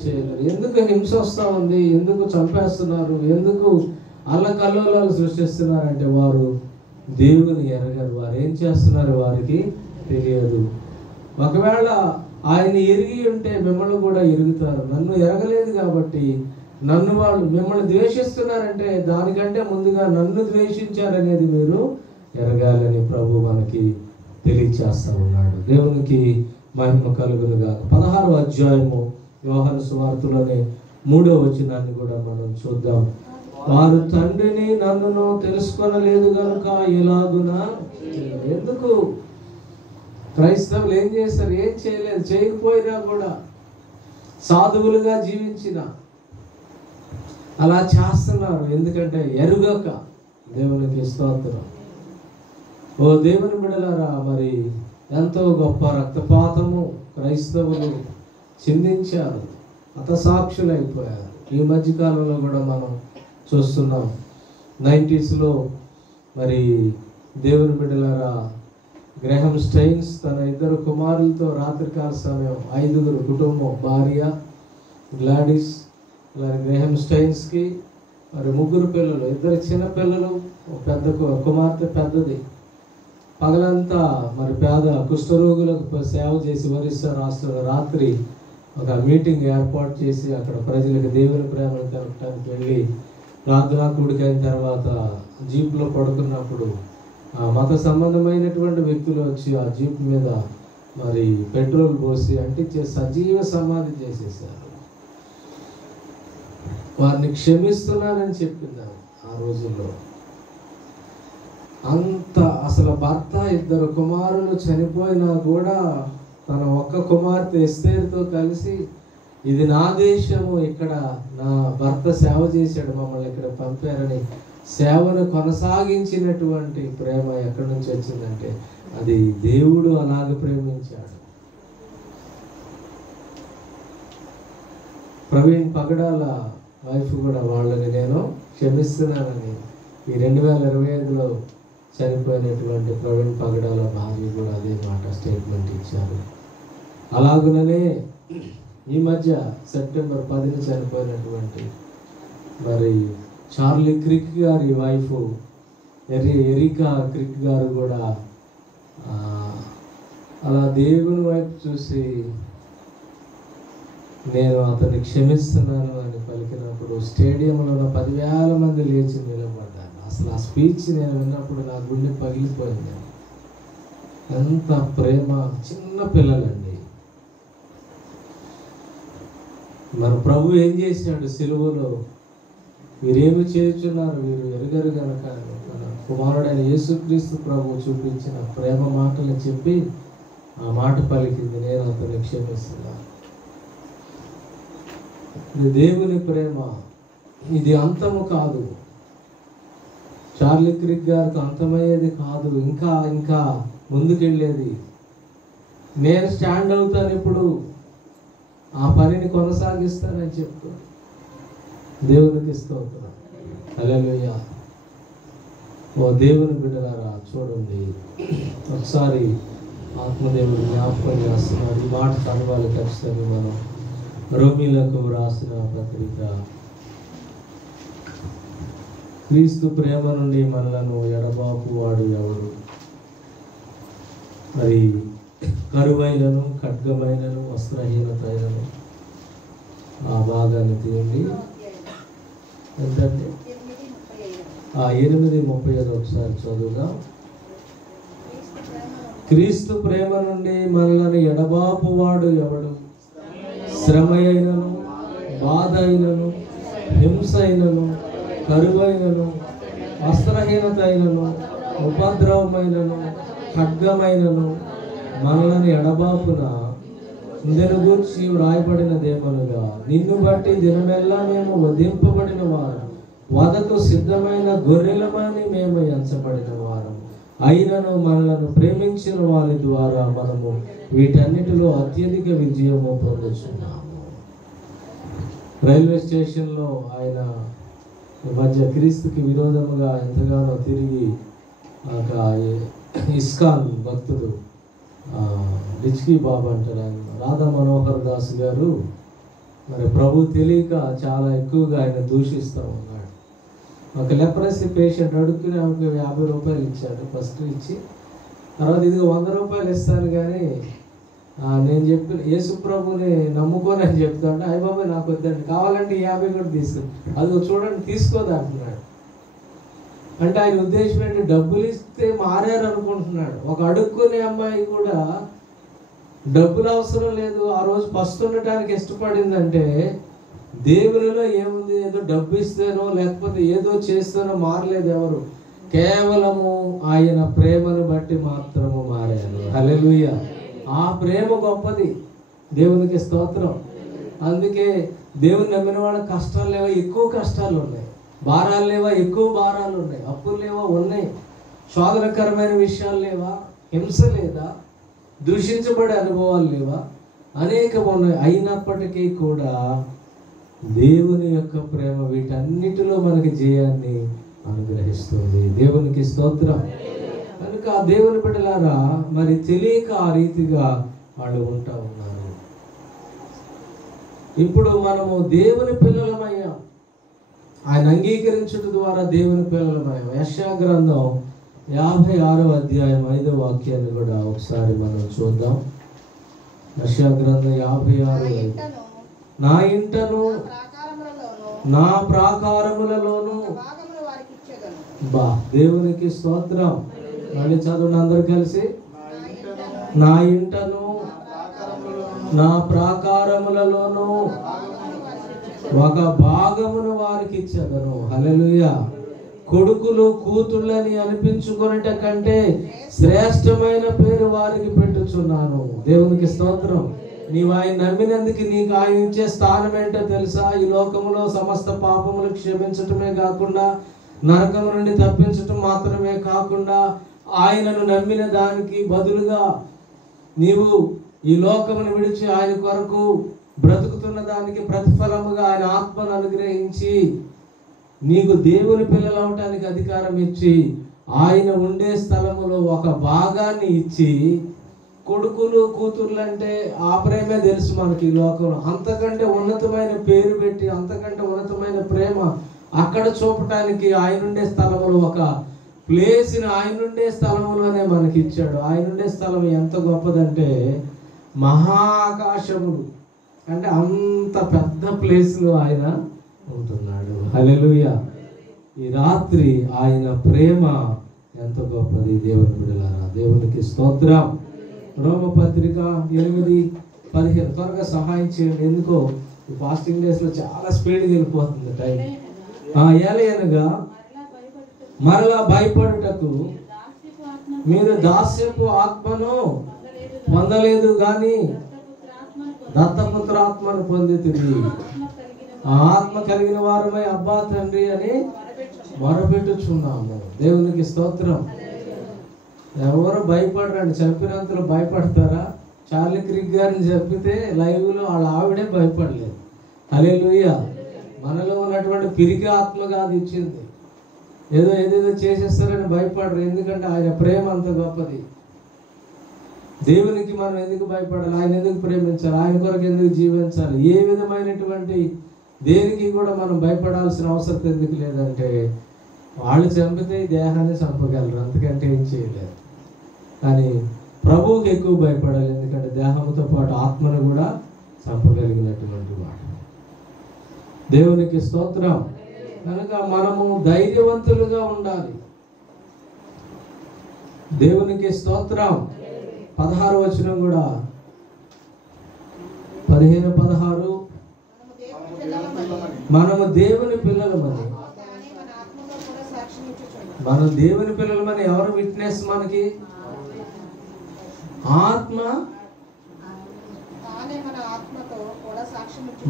చేయలేరు. ఎందుకు హింస వస్తూ ఉంది, ఎందుకు చంపేస్తున్నారు, ఎందుకు అల్లకల్లోలాలు సృష్టిస్తున్నారంటే వారు దేవుని ఎరగరు. వారు ఏం చేస్తున్నారు వారికి తెలియదు. ఒకవేళ ఆయన ఎరిగి ఉంటే మిమ్మల్ని కూడా ఎరుగుతారు. నన్ను ఎరగలేదు కాబట్టి నన్ను వాళ్ళు మిమ్మల్ని ద్వేషిస్తున్నారంటే దానికంటే ముందుగా నన్ను ద్వేషించారనేది మీరు ఎరగాలని ప్రభు మనకి తెలియచేస్తా ఉన్నాడు. దేవునికి మహిమ కలుగునుగా. 16వ అధ్యాయము యోహాను సువార్తలోనే 3వ వచనాన్ని కూడా మనం చూద్దాం. వారు తండ్రిని నన్నును తెలుసుకొనలేదు కనుక ఎలాగున. ఎందుకు క్రైస్తవులు ఏం చేస్తారు? ఏం చేయలేదు. చేయకపోయినా కూడా సాధువులుగా జీవించిన అలా చేస్తున్నారు. ఎందుకంటే ఎరుగక. దేవునికి స్తోత్రం. ఓ దేవుని బిడ్డలారా, మరి ఎంతో గొప్ప రక్తపాతము క్రైస్తవులు చిందించారు, హతసాక్షులైపోయారు. ఈ మధ్యకాలంలో కూడా మనం చూస్తున్నాం. 90sలో మరి దేవుని బిడ్డలారా, గ్రహం స్టైన్స్ తన 2 కుమారులతో రాత్రికాల సమయం 5 కుటుంబం, భార్య గ్లాడిస్, అలాగే గ్రహం స్టైన్స్కి మరి 3 పిల్లలు, 2 చిన్న పిల్లలు, పెద్ద కుమార్తె పెద్దది. పగలంతా మరి పేద కుష్ఠరోగులకు సేవ చేసి ఒరిస్సా రాష్ట్రంలో రాత్రి ఒక మీటింగ్ ఏర్పాటు చేసి అక్కడ ప్రజలకు దేవుని ప్రేమను తెలపడానికి వెళ్ళి ప్రార్థనా కూడిక అయిన తర్వాత జీప్లో పడుకున్నప్పుడు మత సంబంధమైనటువంటి వ్యక్తులు వచ్చి ఆ జీప్ మీద మరి పెట్రోల్ పోసి అంటించే సజీవ సమాధి చేసేసారు. వారిని క్షమిస్తున్నానని చెప్పింది ఆ రోజుల్లో. అంత అసలు భర్త 2 కుమారులు చనిపోయినా కూడా తన ఒక్క కుమార్తె ఎస్తేరుతో కలిసి, ఇది నా దేశము, ఇక్కడ నా భర్త సేవ చేశాడు, మమ్మల్ని ఇక్కడ పంపారని సేవను కొనసాగించినటువంటి ప్రేమ ఎక్కడి నుంచి వచ్చిందంటే అది దేవుడు అలాగ ప్రేమించాడు. ప్రవీణ్ పగడాల వైఫ్ కూడా వాళ్ళని నేను క్షమిస్తున్నానని ఈ 2025లో చనిపోయినటువంటి ప్రవీణ్ పగడాల భార్య కూడా అదే మాట స్టేట్మెంట్ ఇచ్చారు. అలాగుననే ఈ మధ్య సెప్టెంబర్ 10న చనిపోయినటువంటి మరి చార్లీ క్రిక్ గారి వైఫ్ ఎరికా క్రిక్ గారు కూడా అలా దేవుని వైపు చూసి నేను అతన్ని క్షమిస్తున్నాను అని పలికినప్పుడు స్టేడియంలో 10,000 మంది లేచి నిలబడ్డారు. అసలు ఆ స్పీచ్ నేను విన్నప్పుడు నా గుండె పగిలిపోయింది. ఎంత ప్రేమ. చిన్న పిల్లలండి. మన ప్రభు ఏం చేశాడు సిలువలో? వీరేమి చేస్తున్నారు, వీరు ఎరుగరు గనక మన కుమారుడైన యేసుక్రీస్తు ప్రభు చూపించిన ప్రేమ మాటలు చెప్పి ఆ మాట పలికింది, నేను అతన్ని క్షమిస్తున్నాను. ఇది దేవుని ప్రేమ. ఇది అంతము కాదు. చార్లీ క్రిక్ గారికి అంతమయ్యేది కాదు, ఇంకా ఇంకా ముందుకెళ్ళేది. నేను స్టాండ్ అవుతాను, ఇప్పుడు ఆ పనిని కొనసాగిస్తానని చెప్తూ దేవునికి స్తోత్రం. హల్లెలూయా. ఓ దేవుని బిడ్డలారా, చూడండి ఒకసారి ఆత్మదేవుడు జ్ఞాపకం చేస్తున్నాడు. ఈ మాట చదవాలి ఖచ్చితంగా మనం. రోమీలకు రాసిన పత్రిక, క్రీస్తు ప్రేమ నుండి మనలను ఎడబాపు వాడు ఎవడు? మరి కరువైనను, ఖడ్గమైనను, వస్త్రహీనతైనను, ఆ భాగాన్ని తీయండి. ఏంటంటే 8:35 ఒకసారి చదువుగా. క్రీస్తు ప్రేమ నుండి మనలను ఎడబాపు వాడు ఎవడు? శ్రమ అయినను, బాధ అయినను, హింస అయినను, కరువైనను, వస్త్రహీనత అయినను, ఉపద్రవమైనను, ఖడ్గమైనను మనలను ఎడబాపున ఇందును గూర్చి వ్రాయబడినదేమనగా, నిన్ను బట్టి దినమెల్లా మేము వధింపబడిన వారు, వధకు సిద్ధమైన గొర్రెలమని మేము ఎంచబడిన వారు, అయినను మనలను ప్రేమించిన వారి ద్వారా మనము వీటన్నిటిలో అత్యధిక విజయము పొందుతున్నాము. రైల్వే స్టేషన్లో ఆయన మధ్య క్రీస్తుకి విరోధముగా ఎంతగానో తిరిగి ఇస్కాన్ భక్తుడు డిచ్కీ బాబు అంటారు ఆయన, రాధా మనోహర్ దాస్ గారు, మరి ప్రభు తెలియక చాలా ఎక్కువగా ఆయన దూషిస్తూ ఉన్నాడు. ఒక లెప్రసీ పేషెంట్ అడుక్కుని ఆమెకు 50 రూపాయలు ఇచ్చాడు. ఫస్ట్ ఇచ్చి తర్వాత ఇదిగో 100 రూపాయలు ఇస్తాను కానీ నేను చెప్పిన యేసు ప్రభుని నమ్ముకొని అని చెప్తాడు. అయ్య బాబాయ్ నాకు వద్దండి, కావాలంటే 50 కూడా తీసుకుని, అదిగో చూడండి తీసుకోదు అంటున్నాడు. అంటే ఆయన ఉద్దేశం ఏంటి? డబ్బులు ఇస్తే మారారు అనుకుంటున్నాడు. ఒక అడుక్కునే అమ్మాయి కూడా డబ్బులు అవసరం లేదు, ఆ రోజు పస్తుండటానికి ఇష్టపడిందంటే దేవునిలో ఏముంది? ఏదో డబ్బు ఇస్తేనో లేకపోతే ఏదో చేస్తేనో మారలేదు ఎవరు, కేవలము ఆయన ప్రేమను బట్టి మాత్రము మారారు. హల్లెలూయా. ఆ ప్రేమ గొప్పది. దేవునికి స్తోత్రం. అందుకే దేవుని నమ్మిన వాళ్ళ కష్టాలు లేవా? ఎక్కువ కష్టాలు ఉన్నాయి. భారాలు లేవా? ఎక్కువ భారాలు ఉన్నాయి. అప్పులు లేవా? ఉన్నాయి. శోధనకరమైన విషయాలు లేవా? హింస లేదా? దూషించబడే అనుభవాలు లేవా? అనేకం ఉన్నాయి. అయినప్పటికీ కూడా దేవుని యొక్క ప్రేమ వీటన్నిటిలో మనకి జయాన్ని అనుగ్రహిస్తుంది. దేవునికి స్తోత్రం. కనుక ఆ దేవుని బిడ్డలారా, మరి తెలియక ఆ రీతిగా వాళ్ళు ఉంటా ఉన్నారు. ఇప్పుడు మనము దేవుని పిల్లలమయ్యాం. ఆయన అంగీకరించడం ద్వారా దేవుని పిల్లలమయ్యాం. యెషయా గ్రంథం 56వ అధ్యాయం 5వ వాక్యాన్ని కూడా ఒకసారి మనం చూద్దాం. యెషయా గ్రంథం 56:5. నా ఇంటను నా ప్రాకారములలోను, బా దేవునికి స్తోత్రం. మళ్ళీ చదవండి అందరు కలిసి. నా ఇంటను నా ప్రాకారములలోను ఒక భాగమును వారికి ఇచ్చేదను. హల్లెలూయా. కొడుకులు కూతుళ్ళని అనిపించుకునేట కంటే శ్రేష్టమైన పేరు వారికి పెట్టుచున్నాను. దేవునికి స్తోత్రం. నీవు ఆయన నమ్మినందుకు నీకు ఆయన ఇచ్చే స్థానం ఏంటో తెలుసా? ఈ లోకములో సమస్త పాపములు క్షమించటమే కాకుండా, నరకము నుండి తప్పించటం మాత్రమే కాకుండా, ఆయనను నమ్మిన దానికి బదులుగా నీవు ఈ లోకమును విడిచి ఆయన కొరకు బ్రతుకుతున్న దానికి ప్రతిఫలముగా ఆయన ఆత్మను అనుగ్రహించి నీకు దేవుని పిల్లలు అవటానికి అధికారం ఇచ్చి, ఆయన ఉండే స్థలములో ఒక భాగాన్ని ఇచ్చి, కొడుకులు కూతుర్లు అంటే ఆ ప్రేమే తెలుసు మనకి ఈ లోకంలో. అంతకంటే ఉన్నతమైన పేరు పెట్టి, అంతకంటే ఉన్నతమైన ప్రేమ అక్కడ చూపటానికి ఆయన ఉండే స్థలములో ఒక ప్లేస్ని ఆయన ఉండే స్థలంలోనే మనకి ఇచ్చాడు. ఆయన ఉండే స్థలం ఎంత గొప్పదంటే మహాకాశములు, అంటే అంత పెద్ద ప్లేస్లో ఆయన ఉంటున్నాడు. హల్లెలూయా. ఈ రాత్రి ఆయన ప్రేమ ఎంత గొప్పది దేవుని బిడ్డలారా. దేవునికి స్తోత్రం. రోమపత్రిక 8:15 త్వరగా సహాయం చేయండి. ఎందుకో ఈ ఫాస్టింగ్ డేస్లో చాలా స్పీడ్గా వెళ్ళిపోతుంది టైం. ఏలయనగా మరలా భయపడుటకు మీరు దాస్యపు ఆత్మను పొందలేదు కానీ దత్తపుత్రాత్మను పొందితిరి. ఆ ఆత్మ కలిగిన వారమై అబ్బా తండ్రి అని మొరపెట్టుచున్నాము. దేవునికి స్తోత్రం. ఎవరు భయపడరండి. చంపినంతలో భయపడతారా? చార్లీ క్రిక్ గారిని చంపితే లైవ్లో వాళ్ళ ఆవిడే భయపడలేదు. హల్లెలూయా. మనలో ఉన్నటువంటి పిరికి ఆత్మ కాదు ఇచ్చింది. ఏదేదో చేసేస్తారని భయపడరు. ఎందుకంటే ఆయన ప్రేమ అంత గొప్పది. దేవునికి మనం ఎందుకు భయపడాలి, ఆయన ఎందుకు ప్రేమించాలి, ఆయన కొరకు ఎందుకు జీవించాలి, ఏ విధమైనటువంటి దేనికి కూడా మనం భయపడాల్సిన అవసరం ఎందుకు లేదంటే వాళ్ళు చంపితే ఈ దేహాన్ని చంపగలరు, అంతకంటే ఏం చేయలేరు. కానీ ప్రభువుకి ఎక్కువ భయపడాలి, ఎందుకంటే దేహంతో పాటు ఆత్మను కూడా చంపగలిగినటువంటి వాడు. దేవునికి స్తోత్రం. కనుక మనము ధైర్యవంతులుగా ఉండాలి. దేవునికి స్తోత్రం. 16 వచనం కూడా 15-16 మనము దేవుని పిల్లలమని, మనం దేవుని పిల్లలమని ఎవరు విట్నెస్? మనకి ఆత్మ,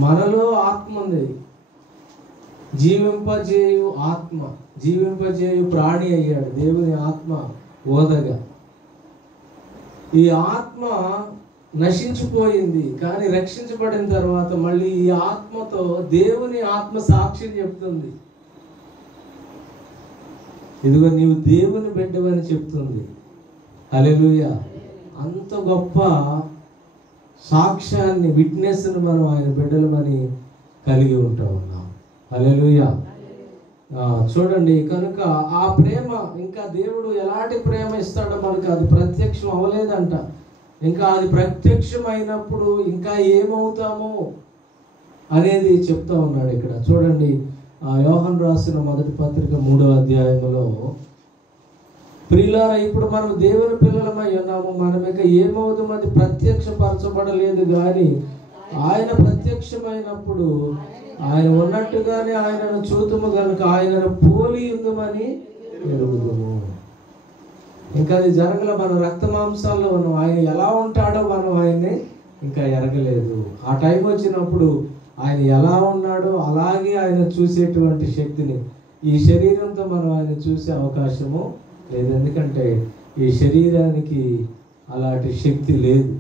మనలో ఆత్మ ఉంది, జీవింపజేయు ఆత్మ, జీవింపజేయు ప్రాణి అయ్యాడు దేవుని ఆత్మ ఓదగా. ఈ ఆత్మ నశించిపోయింది, కానీ రక్షించబడిన తర్వాత మళ్ళీ ఈ ఆత్మతో దేవుని ఆత్మ సాక్ష్యం చెప్తుంది. ఇదిగో నీవు దేవుని బిడ్డవని చెప్తుంది. హల్లెలూయా. అంత గొప్ప సాక్ష్యాన్ని, విట్నెస్ని మనం ఆయన బిడ్డలమని కలిగి ఉంటా ఉన్నాం. హల్లెలూయా. చూడండి, కనుక ఆ ప్రేమ, ఇంకా దేవుడు ఎలాంటి ప్రేమ ఇస్తాడో మనకు అది ప్రత్యక్షం అవ్వలేదంట. ఇంకా అది ప్రత్యక్షమైనప్పుడు ఇంకా ఏమవుతామో అనేది చెప్తా ఉన్నాడు ఇక్కడ. చూడండి, యోహాను రాసిన మొదటి పత్రిక 3వ అధ్యాయంలో, ప్రియులారా ఇప్పుడు మనం దేవుని పిల్లలమై ఉన్నాము, మనం ఇక ఏమవుతాం అది ప్రత్యక్షపరచబడలేదు, కానీ ఆయన ప్రత్యక్షమైనప్పుడు ఆయన ఉన్నట్టుగానే ఆయనను చూతుము కనుక ఆయనను పోలి ఉందమని ఎరుగుదుము. ఇంకా అది జరగల, మన రక్త మాంసాల్లో ఉన్నాం, ఆయన ఎలా ఉంటాడో మనం ఆయన్ని ఇంకా ఎరగలేదు. ఆ టైం వచ్చినప్పుడు ఆయన ఎలా ఉన్నాడో అలాగే ఆయన చూసేటువంటి శక్తిని, ఈ శరీరంతో మనం ఆయన చూసే అవకాశము లేదు. ఎందుకంటే ఈ శరీరానికి అలాంటి శక్తి లేదు.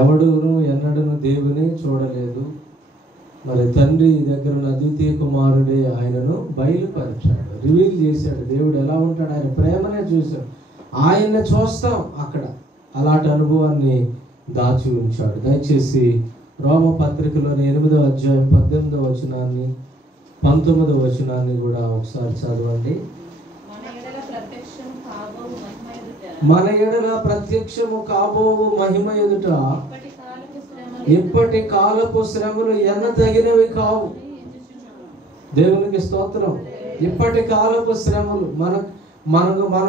ఎవడును ఎన్నడను దేవుని చూడలేదు. మరి తండ్రి దగ్గర ఉన్న అద్వితీయ కుమారుడే ఆయనను బయలుపరిచాడు, రివీల్ చేశాడు. దేవుడు ఎలా ఉంటాడు, ఆయన ప్రేమనే చూశాడు, ఆయన్ని చూస్తాం అక్కడ. అలాంటి అనుభవాన్ని దాచి ఉంచాడు. దయచేసి రోమ పత్రికలోని 8వ అధ్యాయం 18వ వచనాన్ని 19వ వచనాన్ని కూడా ఒకసారి చదవండి. మన ఎడల ప్రత్యక్షము కాబోవు మహిమ ఎదుట ఇప్పటి కాలపు శ్రమలు ఎన్న తగినవి కావు. దేవునికి స్తోత్రం. ఇప్పటి కాలపు శ్రమలు మనం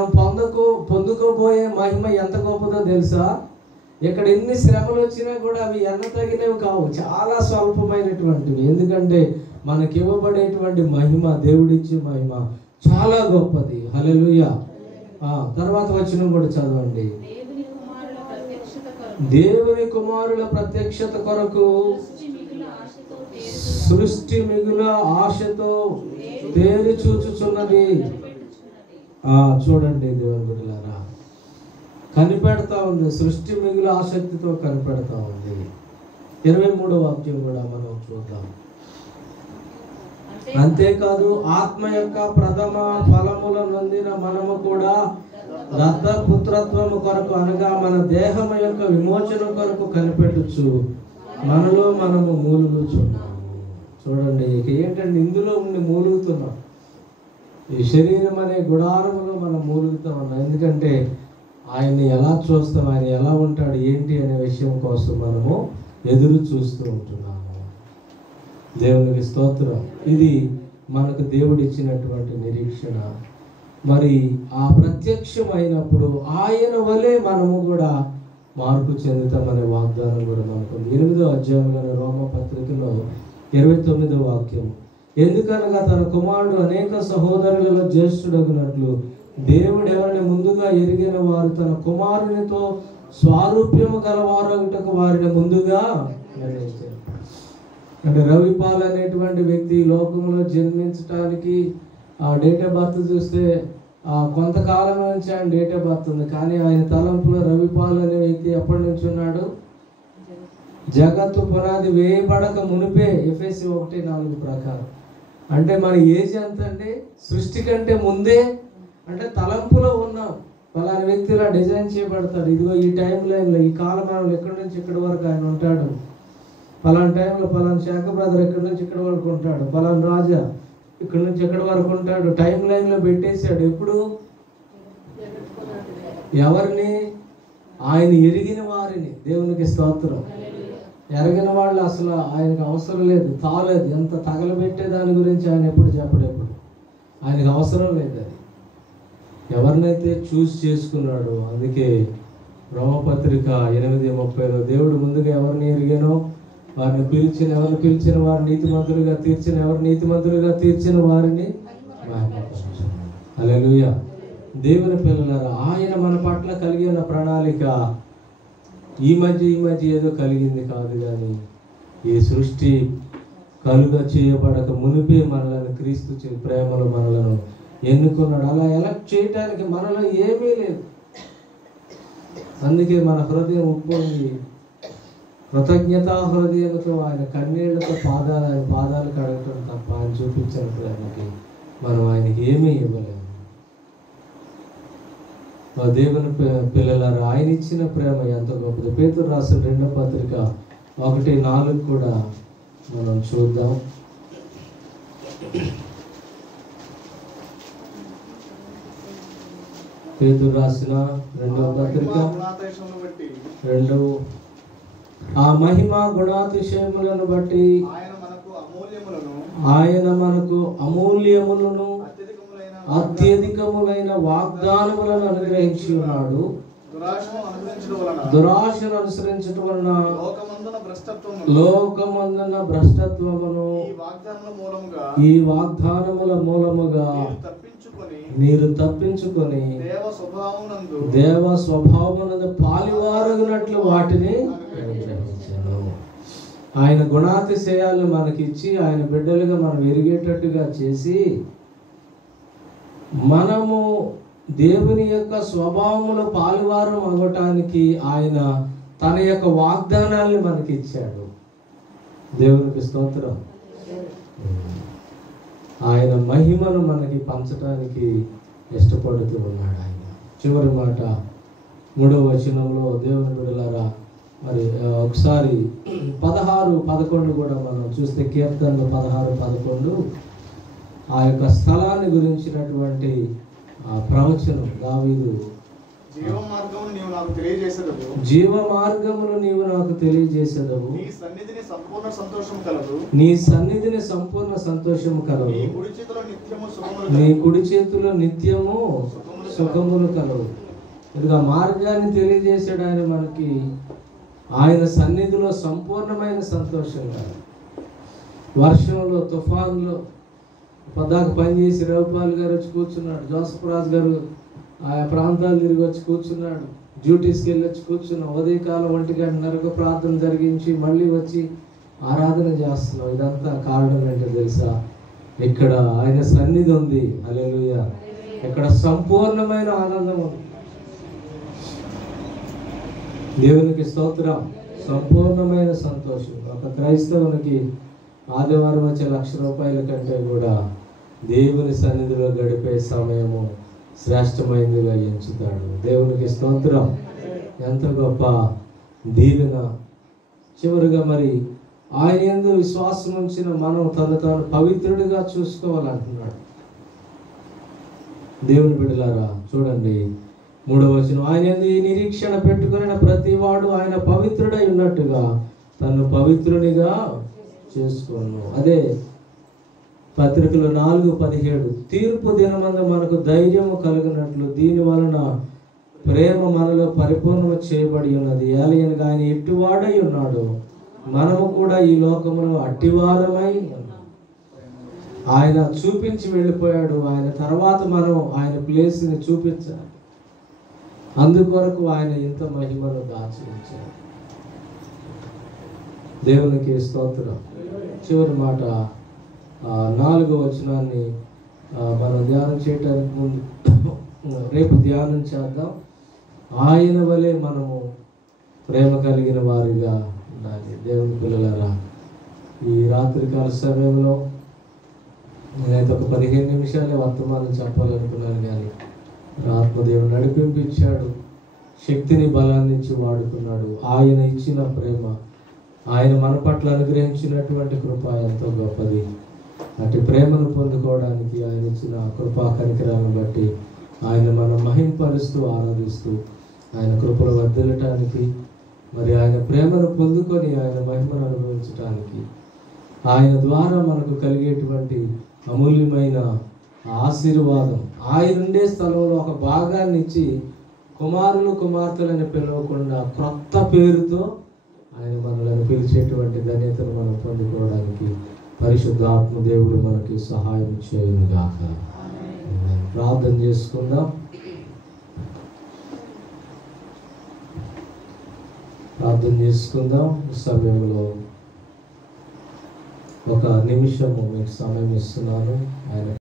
పొందుకోబోయే మహిమ ఎంత గొప్పదో తెలుసా? ఇక్కడ ఎన్ని శ్రమలు వచ్చినా కూడా అవి ఎన్న తగినవి కావు, చాలా స్వల్పమైనటువంటివి. ఎందుకంటే మనకి ఇవ్వబడేటువంటి మహిమ, దేవుడిచ్చే మహిమ చాలా గొప్పది. హల్లెలూయా. తర్వాత వచనం కూడా చదవండి. దేవుని కుమారుల ప్రత్యక్షత కొరకు సృష్టి మిగుల ఆశతో తేరి చూచుచున్నది. చూడండి దేవుని బిడ్డలారా, కనిపెడతా ఉంది, సృష్టి మిగుల ఆసక్తితో కనిపెడతా ఉంది. 23వ వాక్యం కూడా మనం చూద్దాం. అంతేకాదు ఆత్మ యొక్క ప్రథమ ఫలముల నొందిన మనము కూడా దత్తపుత్రత్వము కొరకు, అనగా మన దేహము యొక్క విమోచన కొరకు కనిపెట్టుచు మనలో మనము మూలుగుచున్నాము. చూడండి, ఇక ఏంటంటే ఇందులో ఉండి మూలుగుతున్నాం. ఈ శరీరం అనే గుడారములో మనం మూలుగుతూ ఉన్నాం. ఎందుకంటే ఆయన్ని ఎలా చూస్తాం, ఆయన ఎలా ఉంటాడు ఏంటి అనే విషయం కోసం మనము ఎదురు చూస్తూ ఉంటున్నాము. దేవునికి స్తోత్రం. ఇది మనకు దేవుడు ఇచ్చినటువంటి నిరీక్షణ. మరి ఆ ప్రత్యక్షమైనప్పుడు ఆయన వలె మనము కూడా మార్పు చెందుతామనే వాగ్దానం కూడా మనకు 8వ అధ్యాయంలోని రోమ పత్రికలో 29వ వాక్యం, ఎందుకనగా తన కుమారుడు అనేక సహోదరులలో జ్యేష్ఠుడగునట్లు దేవుడు ఎవరిని ముందుగా ఎరిగిన వారు తన కుమారునితో స్వారూప్యము గలవారొకటకు వారిని ముందుగా నిర్ణయించారు. అంటే రవిపాల్ అనేటువంటి వ్యక్తి లోకంలో జన్మించడానికి డేట్ ఆఫ్ బర్త్ చూస్తే కొంతకాలం నుంచి ఆయన డేట్ ఆఫ్ బర్త్ ఉంది, కానీ ఆయన తలంపులో రవిపాల్ అనే వ్యక్తి ఎప్పటి నుంచి ఉన్నాడు? జగత్తు పునాది వేయబడక మునిపే. ఎఫెసీ 1:4 ప్రకారం. అంటే మన ఏజ్ ఎంత అండి? సృష్టి కంటే ముందే, అంటే తలంపులో ఉన్నాం. పలానా వ్యక్తిలా డిజైన్ చేయబడతాడు. ఇదిగో ఈ టైం లైన్లో ఈ కాలమానంలో ఎక్కడి నుంచి ఇక్కడి వరకు ఆయన ఉంటాడు. పలానా టైంలో పలానా శాఖ బ్రదర్ ఎక్కడి నుంచి ఇక్కడి వరకు ఉంటాడు. పలానా రాజా ఇక్కడి నుంచి ఎక్కడి వరకు ఉంటాడు. టైం లైన్లో పెట్టేశాడు. ఎప్పుడు ఎవరిని? ఆయన ఎరిగిన వారిని. దేవునికి స్తోత్రం. ఎరగిన వాళ్ళు అసలు ఆయనకు అవసరం లేదు, తాలేదు. ఎంత తగలబెట్టే దాని గురించి ఆయన ఎప్పుడు చెప్పడు. ఎప్పుడు ఆయనకు అవసరం లేదు. అది ఎవరినైతే చూస్ చేసుకున్నాడో. అందుకే రోమపత్రిక 8:30 దేవుడు ముందుగా ఎవరిని ఎరిగానో వారిని పిలిచిన, ఎవరిని పిలిచిన వారిని నీతిమంతులుగా తీర్చిన, ఎవరు నీతిమంతులుగా తీర్చిన వారిని మహిమపరచును. హల్లెలూయా. దేవుని పిల్లలారా, ఆయన మన పట్ల కలిగి ఉన్న ప్రణాళిక ఈ మధ్య ఏదో కలిగింది కాదు, కానీ ఈ సృష్టి కలుగ చేయబడక మునిపే మనలను క్రీస్తు ప్రేమలో మనలను ఎన్నుకున్నాడు. అలా ఎలక్ట్ చేయటానికి మనలో ఏమీ లేదు. అందుకే మన హృదయం ఉప్పొంగి కృతజ్ఞతా హృదయంతో ఆయన కన్నీళ్లతో ఆయన పాదాలు కడగటం తప్ప ఆయన చూపించిన ప్రేమకి మనం ఆయనకి ఏమీ ఇవ్వలేము. దేవుని పిల్లలారా, ఆయన ఇచ్చిన ప్రేమ ఎంత గొప్పది. పేతురు రాసిన 2వ పత్రిక 1:4 కూడా మనం చూద్దాం. పేతురు రాసిన 2వ పత్రిక 2 ఆ మహిమ గుణాతిశయములను బట్టి ఆయన మనకు అమూల్యములను అత్యధికములైన వాగ్దానములను అనుగ్రహించి ఉన్నాడు. దురాశను అనుసరించడం వలన లోకమందున భ్రష్టత్వమును ఈ వాగ్దానముల మూలముగా మీరు తప్పించుకొని దేవ స్వభావమునందు పాలివారగునట్లు వాటిని గ్రహించాను. ఆయన గుణాతిశయాలను మనకిచ్చి ఆయన బిడ్డలుగా మనం ఎరిగేటట్టుగా చేసి మనము దేవుని యొక్క స్వభావములో పాలువారం అవ్వటానికి ఆయన తన యొక్క వాగ్దానాల్ని మనకి ఇచ్చాడు. దేవునికి స్తోత్రం. ఆయన మహిమను మనకి పంచడానికి ఇష్టపడుతూ ఉన్నాడు. ఆయన చివరి మాట 3వ వచనంలో దేవుని బిడ్డలారా, మరి ఒకసారి 16-11 కూడా మనం చూస్తే, కీర్తనలు 16-11 ఆ యొక్క స్థలాన్ని గురించినటువంటి ప్రవచనం. దావీదు జీవ మార్గమును నీవు నాకు తెలియజేసేదవు, నీ సన్నిధిని సంపూర్ణ సంతోషము కలవు, నీ కుడి చేతిలో నిత్యము సుఖములు కలవు. ఇదిగా మార్గాన్ని తెలియజేసాడు ఆయన మనకి. ఆయన సన్నిధిలో సంపూర్ణమైన సంతోషం కలవు. వర్షంలో, తుఫాన్లో పద్దాక పనిచేసి రవిపాల్ గారు వచ్చి కూర్చున్నాడు. జోసఫ్ రాజు గారు ఆయా ప్రాంతాలు తిరిగి వచ్చి కూర్చున్నాడు. డ్యూటీస్కి వెళ్ళి వచ్చి కూర్చున్నాం. ఉదయకాలం 1:30 ప్రార్థన జరిగించి మళ్ళీ వచ్చి ఆరాధన చేస్తున్నాం. ఇదంతా కారణం ఏంటో తెలుసా? ఇక్కడ ఆయన సన్నిధి ఉంది. హల్లెలూయా. ఇక్కడ సంపూర్ణమైన ఆనందం ఉంది. దేవునికి స్తోత్రం. సంపూర్ణమైన సంతోషం. ఒక క్రైస్తవునికి ఆదివారం వచ్చే ₹1,00,000 కంటే కూడా దేవుని సన్నిధిలో గడిపే సమయము శ్రేష్టమైనదిగా ఎంచుతాడు. దేవునికి స్తోత్రం. ఎంత గొప్ప దీవెన. చివరిగా మరి ఆయన యందు విశ్వాసం ఉంచిన మనం తాను పవిత్రుడిగా చూసుకోవాలంటున్నాడు. దేవుని బిడ్డలారా చూడండి 3వ వచనం, ఆయన యందు ఈ నిరీక్షణ పెట్టుకుని ప్రతి వాడు ఆయన పవిత్రుడై ఉన్నట్టుగా తను పవిత్రునిగా చేసుకోను. అదే పత్రికలు 4:17 తీర్పు దినమందు మనకు ధైర్యము కలిగినట్లు దీని వలన ప్రేమ మనలో పరిపూర్ణము చేయబడి ఉన్నది. ఏలయనగా ఆయన ఎట్టివాడై ఉన్నాడు, మనము కూడా ఈ లోకములో అట్టివారమై ఉన్నాం. ఆయన చూపించి వెళ్ళిపోయాడు. ఆయన తర్వాత మనం ఆయన ప్లేస్ని చూపించాలి. అందుకొరకు ఆయన ఇంత మహిమను దాచి ఉంచాడు. దేవునికి స్తోత్రం. చివరి మాట 4వ వచనాన్ని మనం ధ్యానం చేయటానికి ముందు రేపు ధ్యానం చేద్దాం. ఆయన వలె మనము ప్రేమ కలిగిన వారిగా ఉండాలి. దేవుని పిల్లలారా, ఈ రాత్రికాల సమయంలో నేనైతే ఒక 15 నిమిషాలే వర్తమానం చెప్పాలనుకున్నాను, కానీ ఆత్మదేవుడు నడిపించాడు, శక్తిని బలాన్ని ఇచ్చి వాడుకున్నాడు. ఆయన ఇచ్చిన ప్రేమ, ఆయన మన పట్ల అనుగ్రహించినటువంటి కృప ఎంతో గొప్పది. అటు ప్రేమను పొందుకోవడానికి ఆయన ఇచ్చిన కృపా కనికరాలను బట్టి ఆయన మనం మహింపరుస్తూ ఆరాధిస్తూ ఆయన కృపలు వర్ధిల్లటానికి, మరి ఆయన ప్రేమను పొందుకొని ఆయన మహిమను అనుభవించటానికి, ఆయన ద్వారా మనకు కలిగేటువంటి అమూల్యమైన ఆశీర్వాదం, ఆయన ఉండే స్థలంలో ఒక భాగాన్ని ఇచ్చి కుమారులు కుమార్తెలని పిలవకుండా క్రొత్త పేరుతో ఆయన మనల్ని పిలిచేటువంటి ధన్యతను మనం పొందుకోవడానికి పరిశుద్ధాత్మ దేవుడు మనకి సహాయం చేయునుగాక. ప్రార్థన చేసుకుందాం. ఈ సమయంలో ఒక నిమిషము మీకు సమయం ఇస్తున్నాను. ఆయన